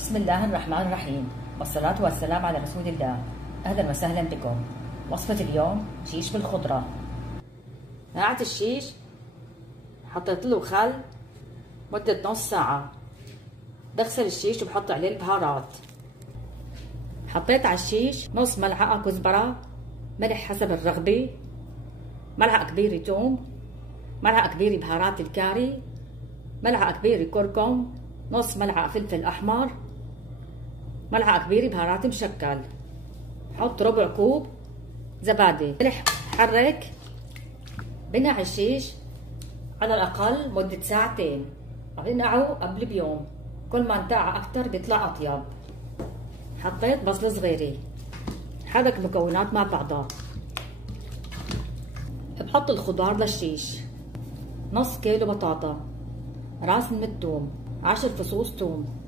بسم الله الرحمن الرحيم، والصلاة والسلام على رسول الله. أهلا وسهلا بكم. وصفة اليوم شيش بالخضرة. نقعت الشيش حطيت له خل مدة نص ساعة. بغسل الشيش وبحط عليه البهارات. حطيت على الشيش نص ملعقة كزبرة، ملح حسب الرغبة، ملعقة كبيرة توم، ملعقة كبيرة بهارات الكاري، ملعقة كبيرة كركم، نص ملعقة فلفل أحمر، ملعقة كبيرة بهارات مشكل. حط ربع كوب زبادي. ملح. حرك. بنقع الشيش على الأقل مدة ساعتين. بنقعه قبل بيوم، كل ما انتقع أكتر بيطلع أطيب. حطيت بصلة صغيرة. حرك المكونات مع بعضها. بحط الخضار للشيش: نص كيلو بطاطا، راس من الثوم، 10 فصوص ثوم،